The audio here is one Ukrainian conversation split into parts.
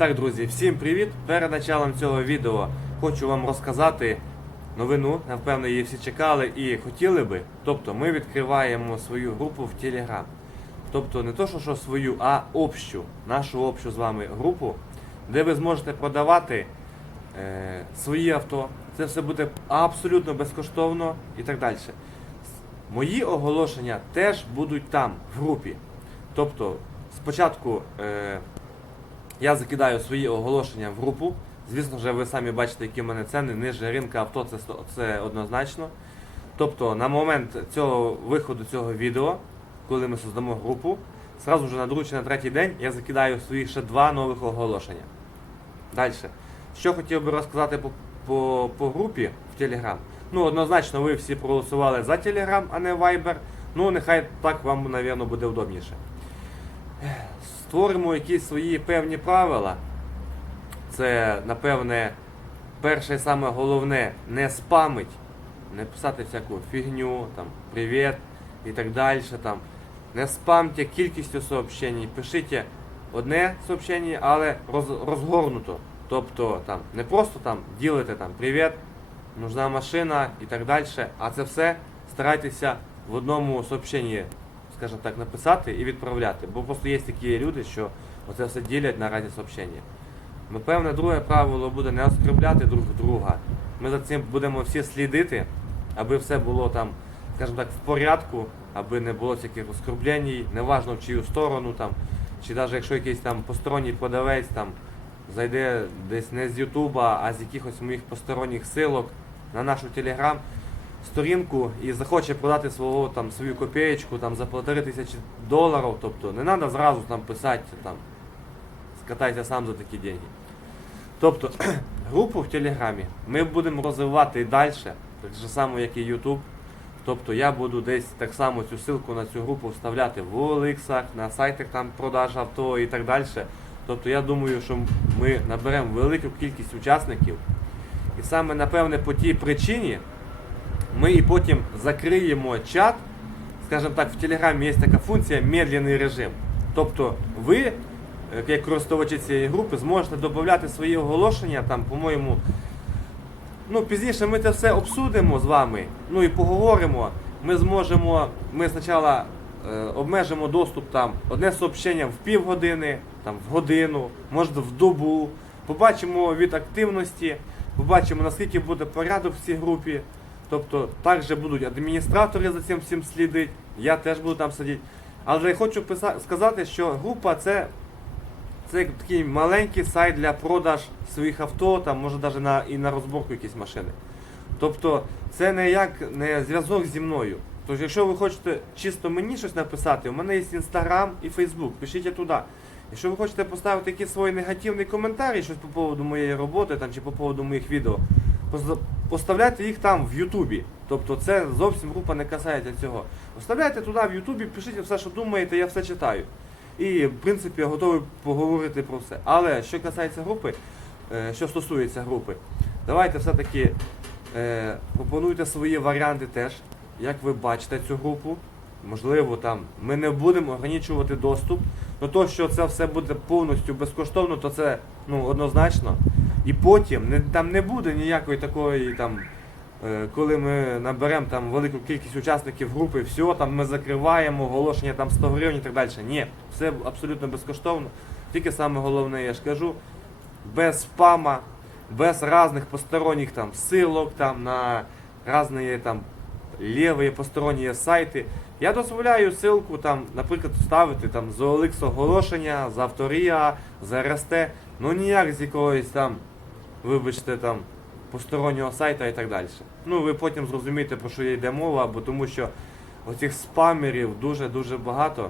так, друзі, всім привіт! Перед началом цього відео хочу вам розказати новину. Напевно, її всі чекали і хотіли би. Тобто ми відкриваємо свою групу в Telegram. Тобто не то, що, що свою, а общу, нашу общу з вами групу, де ви зможете продавати е, свої авто. Це все буде абсолютно безкоштовно і так далі. Мої оголошення теж будуть там, в групі. Тобто, спочатку е, я закидаю свої оголошення в групу. Звісно ж, ви самі бачите, які в мене ціни, ниже ринка авто, це, це однозначно. Тобто, на момент цього виходу цього відео, коли ми создамо групу, зразу ж на другий на третій день я закидаю свої ще два нових оголошення. Далі. Що хотів би розказати по, по, по групі в Telegram. Ну, однозначно, ви всі проголосували за Telegram, а не Viber. Ну, нехай так вам, мабуть, буде удобніше. Створимо якісь свої певні правила. Це, напевне, перше і саме головне не спамить, не писати всяку фігню, там, привіт і так далі. Там. Не спамте кількістю сообщень, пишіть одне сообщення, але роз, розгорнуто. Тобто там не просто там ділите там привіт, нужна машина і так далі, а це все старайтеся в одному сообщенні, скажімо так, написати і відправляти. Бо просто є такі люди, що оце все ділять на разі сообщення. Напевне, друге правило буде не оскорбляти друг друга. Ми за цим будемо всі слідити, аби все було там, скажімо так, в порядку, аби не було всяких оскорблень, неважно в чию сторону там, чи навіть якщо якийсь там посторонній продавець там зайде десь не з Ютуба, а з якихось моїх посторонніх силок на нашу телеграм сторінку і захоче продати свого там свою копеєчку там за полтори тисячі доларів, тобто не треба зразу там писати там скатайся сам за такі деньги. Тобто групу в Телеграмі ми будемо розвивати і далі, так же само, як і YouTube. Тобто я буду десь так само цю ссылку на цю групу вставляти в OLX, на сайтах там продаж авто і так далі. Тобто я думаю, що ми наберемо велику кількість учасників. І саме напевне по тій причині ми і потім закриємо чат. Скажімо так, в Телеграмі є така функція медленний режим. Тобто ви, як користувачі цієї групи, зможете додати свої оголошення, там, по-моєму, ну, пізніше ми це все обсудимо з вами, ну і поговоримо. Ми зможемо, ми спочатку е, обмежимо доступ там одне сообщення в півгодини, там, в годину, може в добу. Побачимо від активності, побачимо наскільки буде порядок в цій групі. Тобто також будуть адміністратори за цим всім слідити, я теж буду там сидіти. Але я хочу сказати, що група це, це такий маленький сайт для продаж своїх авто, там, може навіть на, і на розборку якісь машини. Тобто це не як не зв'язок зі мною. Тож, якщо ви хочете чисто мені щось написати, у мене є інстаграм і фейсбук, пишіть туди. Якщо ви хочете поставити якийсь свій негативний коментарі, щось по поводу моєї роботи там, чи по поводу моїх відео, поставляйте їх там в Ютубі. Тобто це зовсім група не касається цього. Оставляйте туди в Ютубі, пишіть все, що думаєте, я все читаю. І, в принципі, я готовий поговорити про все. Але що касається групи, е, що стосується групи, давайте все-таки е, пропонуйте свої варіанти теж, як ви бачите цю групу. Можливо, там ми не будемо ограничувати доступ. Ну то, що це все буде повністю безкоштовно, то це ну, однозначно. І потім не, там не буде ніякої такої там. е, Коли ми наберемо там велику кількість учасників групи, все, там ми закриваємо, оголошення там 100 гривень і так далі. Ні, все абсолютно безкоштовно. Тільки саме головне, я ж кажу, без спама, без різних посторонніх там ссылок там на різні там ліві посторонні сайти. Я дозволяю ссылку там, наприклад, вставити там з OLX оголошення, з авторія, з РСТ, ну ніяк з якогось там, вибачте, там постороннього сайта і так далі. Ну ви потім зрозумієте, про що йде мова, бо тому що оцих спамерів дуже-дуже багато.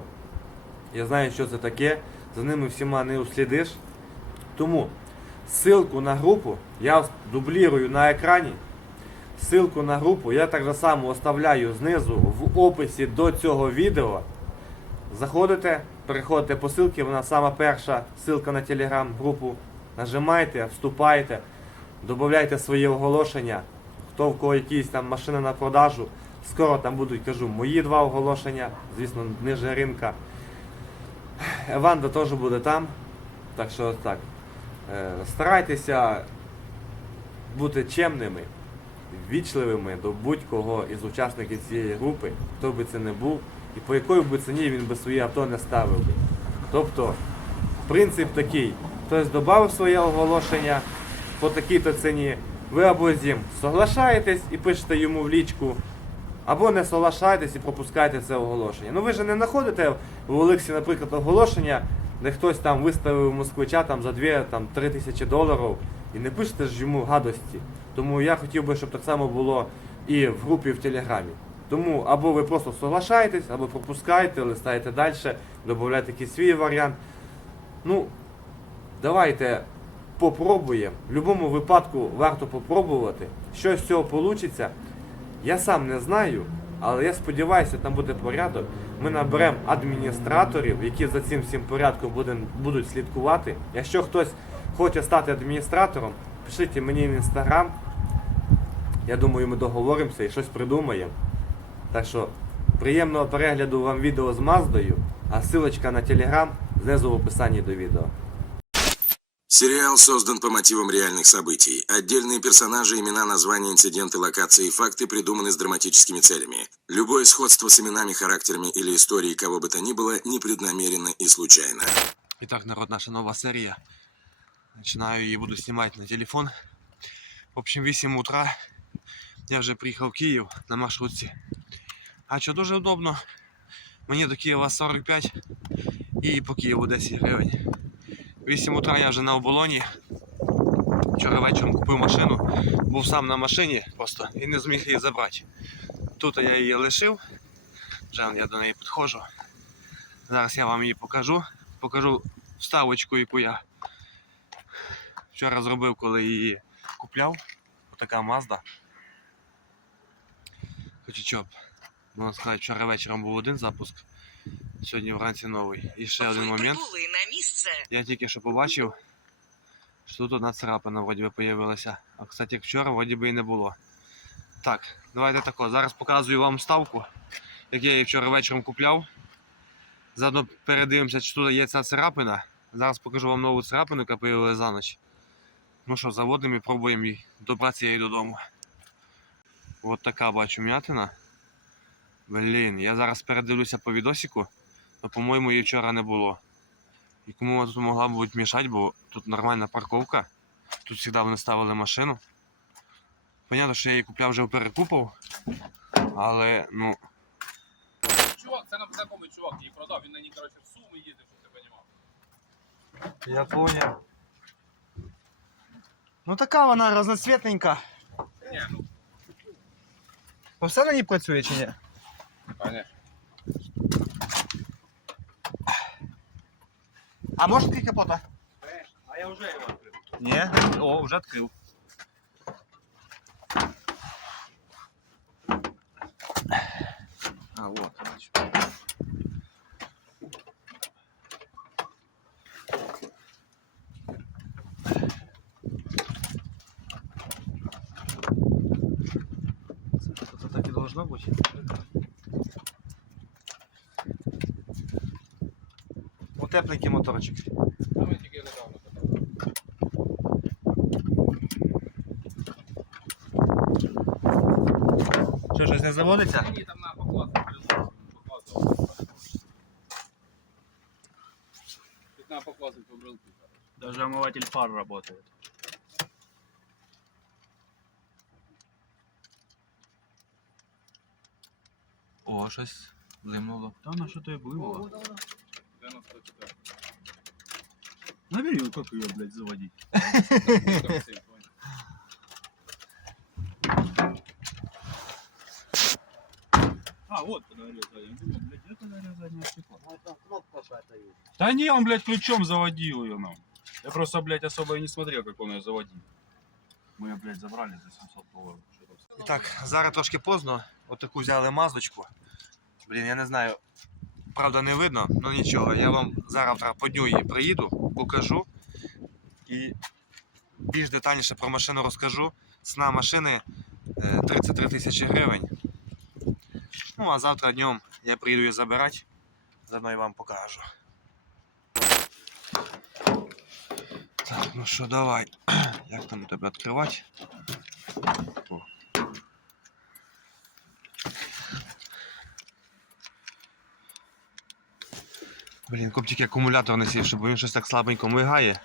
Я знаю, що це таке, за ними всіма не услідиш. Тому ссылку на групу я дублірую на екрані. Ссылку на групу я так же само оставляю знизу в описі до цього відео. Заходите, переходите по ссылці, вона сама перша ссылка на телеграм групу. Нажимайте, вступайте, додайте свої оголошення. Хто в кого якісь там машини на продажу. Скоро там будуть, кажу, мої два оголошення, звісно, ниже ринка. Еванда теж буде там. Так що так. Е, Старайтеся бути чемними, ввічливими до будь-кого із учасників цієї групи, хто би це не був, і по якої би ціні він би своє авто не ставив би. Тобто, принцип такий: хтось додав своє оголошення по такій-то ціні, ви або з ним соглашаєтесь і пишете йому в лічку, або не соглашаєтесь і пропускаєте це оголошення. Ну ви ж не знаходите в Олексі, наприклад, оголошення, де хтось там виставив москвича там, за 2 там, 3 тисячі доларів і не пишете ж йому гадості. Тому я хотів би, щоб так само було і в групі в Телеграмі. Тому або ви просто соглашаєтесь, або пропускаєте, листаєте далі, додаєте якийсь свій варіант. Ну, давайте попробуємо. В будь-якому випадку варто попробувати. Що з цього вийде, я сам не знаю, але я сподіваюся, там буде порядок. Ми наберемо адміністраторів, які за цим всім порядком будуть слідкувати. Якщо хтось хоче стати адміністратором, пишіть мені в інстаграм. Я думаю, ми договоримося і щось придумаємо. Так що приємного перегляду вам відео з Маздою, а ссылочка на телеграм знизу в описанні до відео. Сериал создан по мотивам реальных событий. Отдельные персонажи, имена, названия, инциденты, локации и факты придуманы с драматическими целями. Любое сходство с именами, характерами или историей кого бы то ни было непреднамеренно и случайно. І так, народ, наша нова серія. Починаю її буду знімати на телефон. В общем, 8 утра. Я вже приїхав в Київ на маршрутці. А що дуже удобно. Мені до Києва 45 і по Києву 10 гривень. 8 утра я вже на оболоні. Вчора вечором купив машину, був сам на машині просто і не зміг її забрати. Тут я її лишив. Вже я до неї підходжу. Зараз я вам її покажу. Покажу вставочку, яку я вчора зробив, коли її купляв. Отака Mazda. Хочу що, можна сказати, вчора вечором був один запуск, сьогодні вранці новий. І ще один момент. Я тільки що побачив, що тут одна царапина вроді би появилася. А кстати, вчора вроді би і не було. Так, давайте тако. Зараз показую вам ставку, як я її вчора вечором купляв. Заодно передивимося, чи тут є ця царапина. Зараз покажу вам нову царапину, яка появилася за ніч. Ну що, заводимо і пробуємо її добратися її додому. От така бачу м'ятина. Блін, я зараз передивлюся по відосику, але по-моєму її вчора не було. І кому вона тут могла б бути мішати, бо тут нормальна парковка. Тут завжди вони ставили машину. Понятно, що я її купляв вже в перекупав. Але, ну, Чувак, це нам знайомий чувак її продав, він на ній, коротше, в Суми їздив, щоб ти розумів. я понял. Ну така вона разноцвітненька. Ні, ну, все на ній працює чи ні? конечно. А може такий капота? А я вже його відкрив. Ні. О, вже відкрив. А, вот. Це тут так і должно бути. Утепленький моторчик. Що, щось не заводиться? Ні, там на покласти, показував. Тут на покласти по брелку. Даже омыватель фар работает. О, щось блимнуло. Да она что-то и было. 94. Набери, ну как ее, блядь, заводить? 47, понял. А, вот подарил заднее. Блядь, это, наверное, заднее стекло. там кнопка есть. Да не, он, блядь, ключом заводил ее нам. Я просто, блядь, особо и не смотрел, как он ее заводил. Мы ее, блядь, забрали за 700 долларов. Что там? І так, зараз трошки поздно. Отаку взяли мазочку. Блін, я не знаю. Правда, не видно, але нічого. Я вам завтра по дню її приїду, покажу і більш детальніше про машину розкажу. Ціна машини е, 33 тисячі гривень. Ну, а завтра днем я приїду її забирати. Заодно і вам покажу. Так, ну що, давай. Як там тебе відкривати? Блін, коп тільки акумулятор не сівши, бо він щось так слабенько мигає.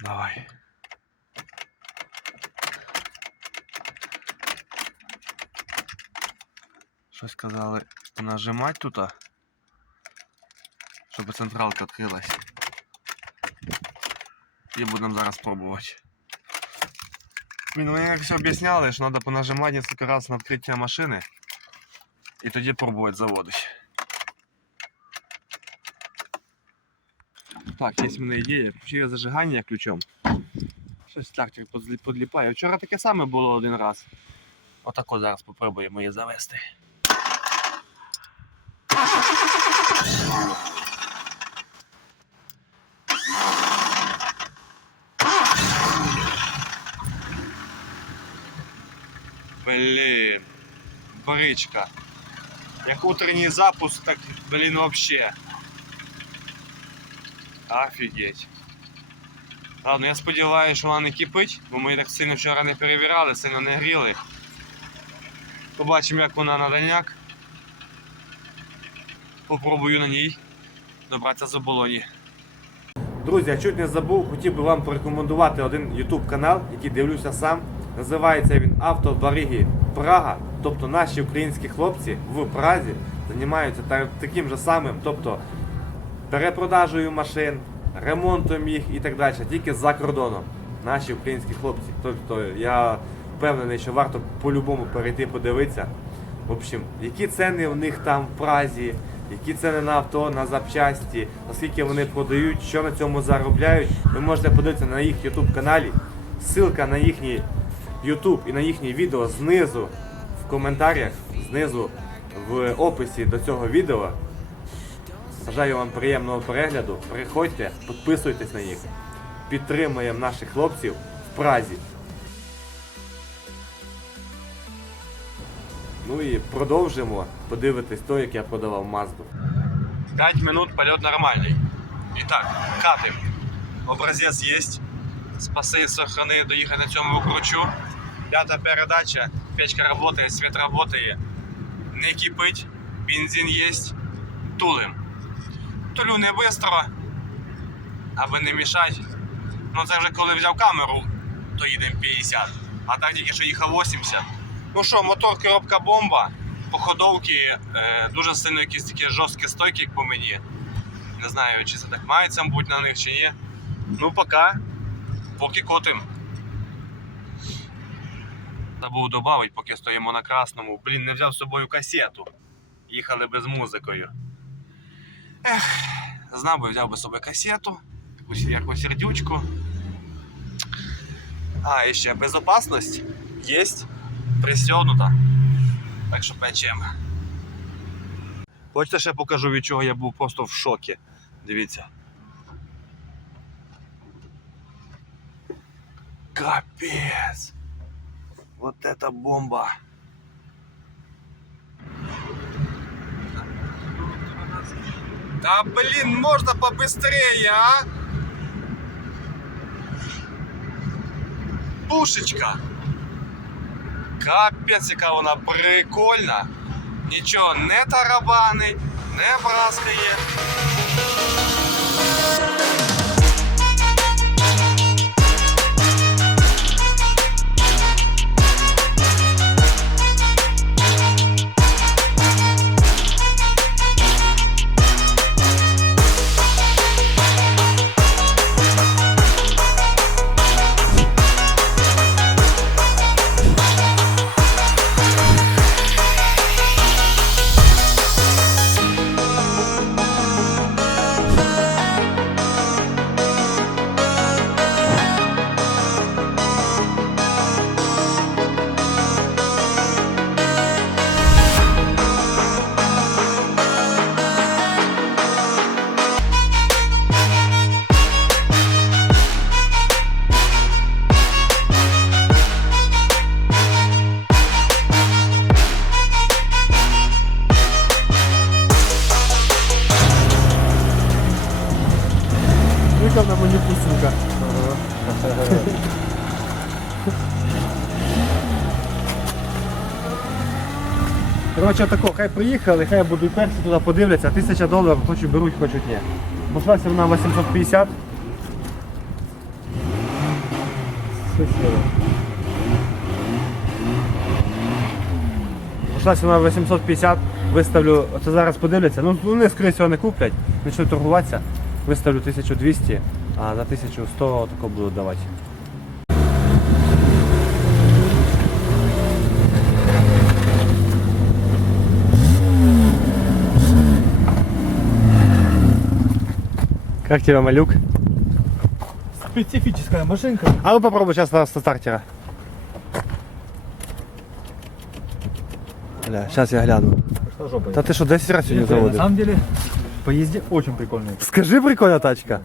Давай. Щось сказали нажимати тут, щоб централка відкрилась. І будемо зараз пробувати. Блін, мені якось об'ясняли, що треба понажимати кілька разів на відкриття машини. І тоді пробувати заводити. Так, є в мене ідея. Включив зажигання ключом. Щось так так подліпає. Вчора таке саме було один раз. Отако зараз попробуємо її завести. Блін, бричка. Як утренній запуск, так, блін, вообще. Офігеть. Ладно, я сподіваюся, що вона не кипить, бо ми її так сильно вчора не перевіряли, сильно не гріли. Побачимо, як вона на даняк. Попробую на ній добратися з оболоні. Друзі, я чуть не забув, хотів би вам порекомендувати один YouTube канал, який дивлюся сам. Називається він Автовариги Прага. Тобто наші українські хлопці в Празі займаються таким же самим, тобто перепродажею машин, ремонтом їх і так далі, тільки за кордоном. Наші українські хлопці. Тобто я впевнений, що варто по-любому перейти подивитися. В общем, які ціни у них там в Празі, які ціни на авто, на запчасті, наскільки вони продають, що на цьому заробляють. Ви можете подивитися на їх YouTube каналі. Ссылка на їхній YouTube і на їхнє відео знизу в коментарях, знизу в описі до цього відео. Бажаю вам приємного перегляду. Приходьте, підписуйтесь на них. Підтримуємо наших хлопців в Празі. Ну і продовжимо подивитись то, як я продавав Мазду. 5 минут полет нормальний. Итак, катим. Образець є. Спаси, сохрани, доїхати на цьому викручу. П'ята передача, печка працює, світ працює. Не кипить, бензин є. Тулим. Тулю не швидко, аби не мішати. Ну це вже коли взяв камеру, то їдемо 50. А так тільки що їхав 80. Ну що, мотор коробка бомба. Походовки е, дуже сильно якісь такі жорсткі стойки, як по мені. Не знаю, чи це так має сам бути на них чи ні. Ну поки. Поки котим. Забув додати, поки стоїмо на красному. Блін, не взяв з собою касету. Їхали без музикою. Ех, знав би, взяв би собі касету, якусь, сердючку. А, і ще безопасність є, пристегнута. Так що печем. Хочете ще покажу, від чого я був просто в шокі. Дивіться. Капец! Вот это бомба! Да блин, можно побыстрее, а? Пушечка! Капець, яка вона прикольна! Нічого не тарабанить, не браскає. Коротше, тако, хай приїхали, хай будуть перші туди подивляться, тисяча доларів, хочуть беруть, хочуть ні. Обійшлася вона 850. Що ще? Обійшлася вона 850, виставлю, оце зараз подивляться, ну вони скоріше всього не куплять, почнуть торгуватися, виставлю 1200, а за 1100 тако буду давати. Как тебе, малюк? Специфическая машинка. А ну попробуй сейчас со стартера. Бля, сейчас я гляну. Что? Та ти що 10 разів сьогодні На заводив? самом деле, по езде очень прикольный. Скажи, прикольна тачка.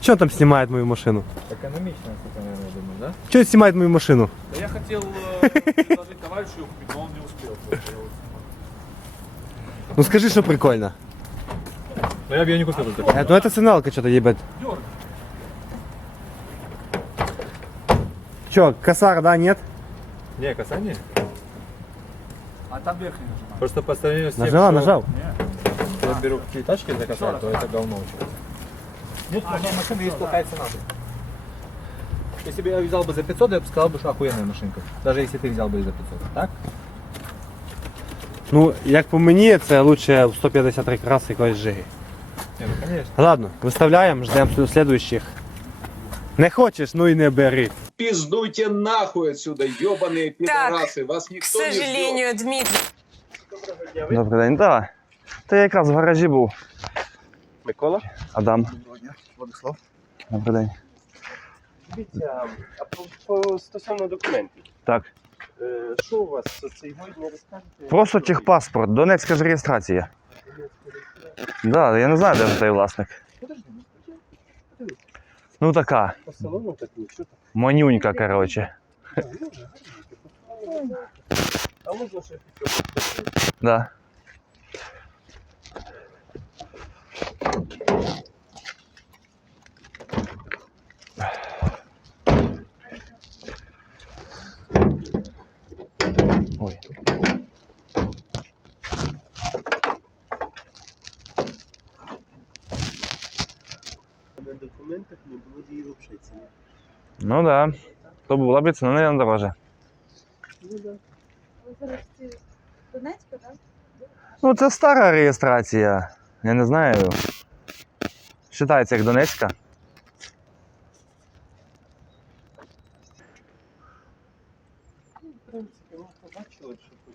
Че он там снимает мою машину? Экономичная, наверное, я думаю, да? Че снимает мою машину? Да я хотел э, предложить товарищу купить, но он не успел. Ну скажи, что прикольно. Но я бы ее не купил. Э, ну это сигналка что-то ебет. Дёрг. Че, косар, да, нет? Не, касание. А там верхний нажимаешь. Просто по сравнению с тем, Нажала, что нажал. я беру какие тачки за касание, то это говно. Нет, а, машина есть плохая цена. Если бы я взял бы за 500, я бы сказал, бы, что охуенная машинка. Даже если ты взял бы и за 500. Так? Ну, як по мені, це лучше в 153 раз якоїсь жиги. Ладно, виставляємо, ждемо слідуючих. Не хочеш, ну і не бери. Пиздуйте нахуй отсюда, ебаные пидорасы. Вас К никто не ждет. сожалению, Дмитрий. Добрий день, так. Та я якраз в гаражі був. Микола? Адам. Владислав. Добрий день. Дивіться, а по, по стосовно документів. Так. Е, що у вас цей гой не розкажете? Просто техпаспорт, Донецька ж реєстрація. Да, я не знаю, де той власник. Подожди, ну. Ну така, По салону таку, що там? манюнька, короче. А, ну. А можна ще підтримати? Да. Ой. Документах не було її ціни. Ну да. То була б ціна, наверное, дороже. Ну да. Ви зараз ці Донецька, так? Ну, це стара реєстрація. Я не знаю. Считається як Донецька. Ну, в принципі, ми побачили, що тут.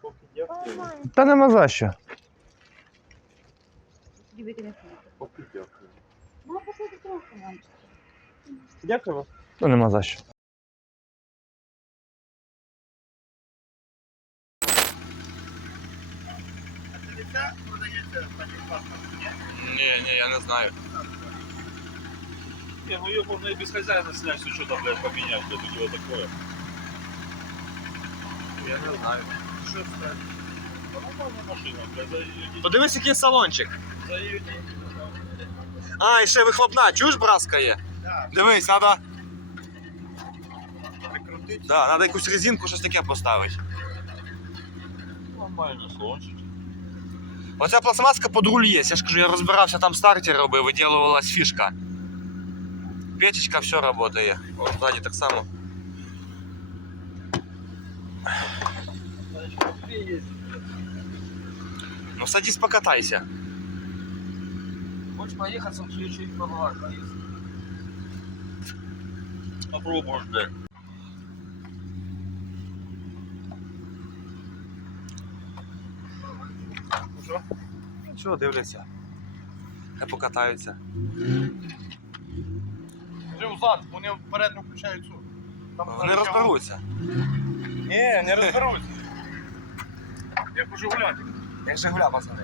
Поки дякую. Та нема за що. Поки дякую. Ну, а поки трохи вам. Дякую. Ну нема за що. Ні, ні, я не знаю. Не, ну ее можно и без хозяина снять, с учетом, блядь, поменять, блядь, у него такое. Я не знаю. Что это? Нормальная машина, блядь, за ее деньги. Подивись, який салончик. За ее деньги. А, і ще вихлопна, чуєш, браска є? Дивись, треба. Да, треба якусь резинку, щось таке поставити. Нормально, солнце. Оця пластмаска под руль є. Я ж кажу, я розбирався, там стартер робив, виділувалась фішка. Печечка, все працює. О, ззаді так само. Ну садись покатайся. Хочешь поехать, в следующий побывать, Попробуешь, блядь. Ну що, дивляться. Хай покатаються. Ти взад, вони вперед не включають цю. Там Вони розберуться. Ні, не розберуться. Як у Жигуляті. Як Жигуля, пацани.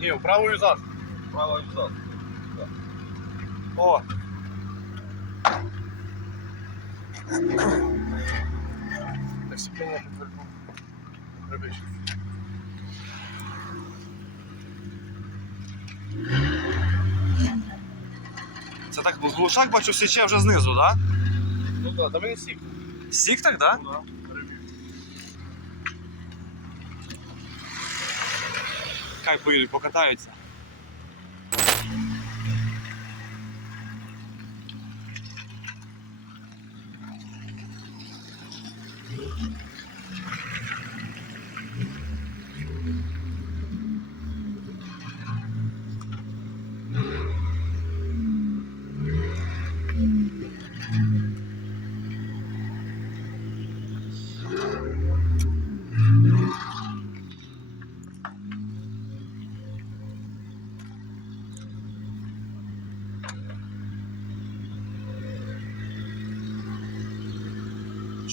Ні, вправо і зад. Право. О! Так сіплення підверху. Рибиш. Це так ну, глушак бачу січе вже знизу, так? Да? Ну так, да, там і сік. Сік так, так? Ну, да. Хай поїдуть, покатаються.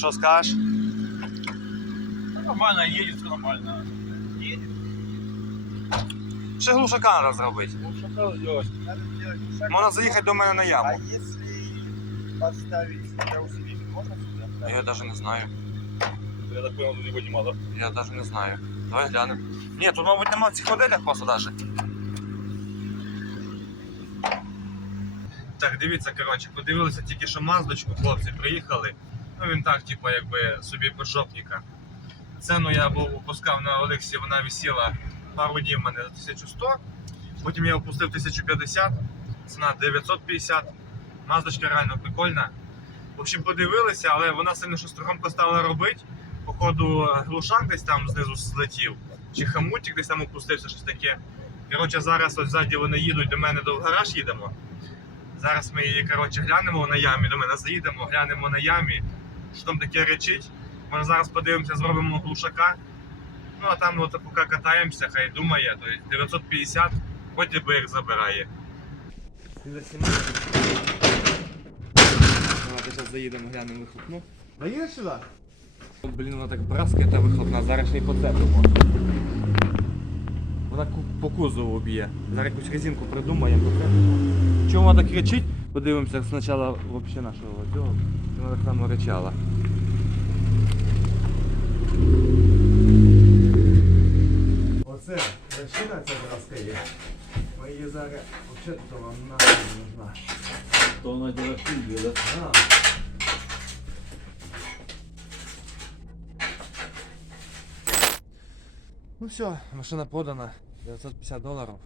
Що скажеш? Нормально, едет нормально. Едет. Ще глушака треба зробити. Надо делать? Можна заїхати до мене на яму. А если поставить сюда усилитель, можно сюда? Я навіть не знаю. Я так понял, тут его нема, да? Я навіть не знаю. Давай глянемо. Ні, тут, мабуть, нема в цих моделях просто навіть. Так, дивіться, коротше, подивилися тільки що маздочку, хлопці приїхали. Ну він так, типу, якби собі поджопника. Ціну я був опускав на Олексі, вона висіла пару днів в мене за 1100. Потім я опустив 1050, ціна 950. Маздочка реально прикольна. В общем, подивилися, але вона сильно щось трохомко стала робити. Походу, глушак десь там знизу злетів, чи хамутик десь там опустився, щось таке. Коротше, зараз ось ззаді вони їдуть до мене до гараж їдемо. Зараз ми її коротше, глянемо на ямі, до мене заїдемо, глянемо на ямі, що там таке речить. Може зараз подивимося, зробимо глушака. Ну а там от, поки катаємося, хай думає, то 950, вроді би як забирає. Давайте зараз заїдемо, глянемо вихлопну. Заїдеш сюди? Блін, вона так браскає та вихлопна, зараз ще й поцепимо. Вона по кузову б'є. Зараз якусь резинку придумаємо. Чому вона так кричить? Подивимося спочатку взагалі нашого цього. Вона так само ричала. Оце причина ця браска є. Ми її зараз взагалі то вам нахуй не нужна. То она делает да? А. Ну все, машина продана. 950 долларов.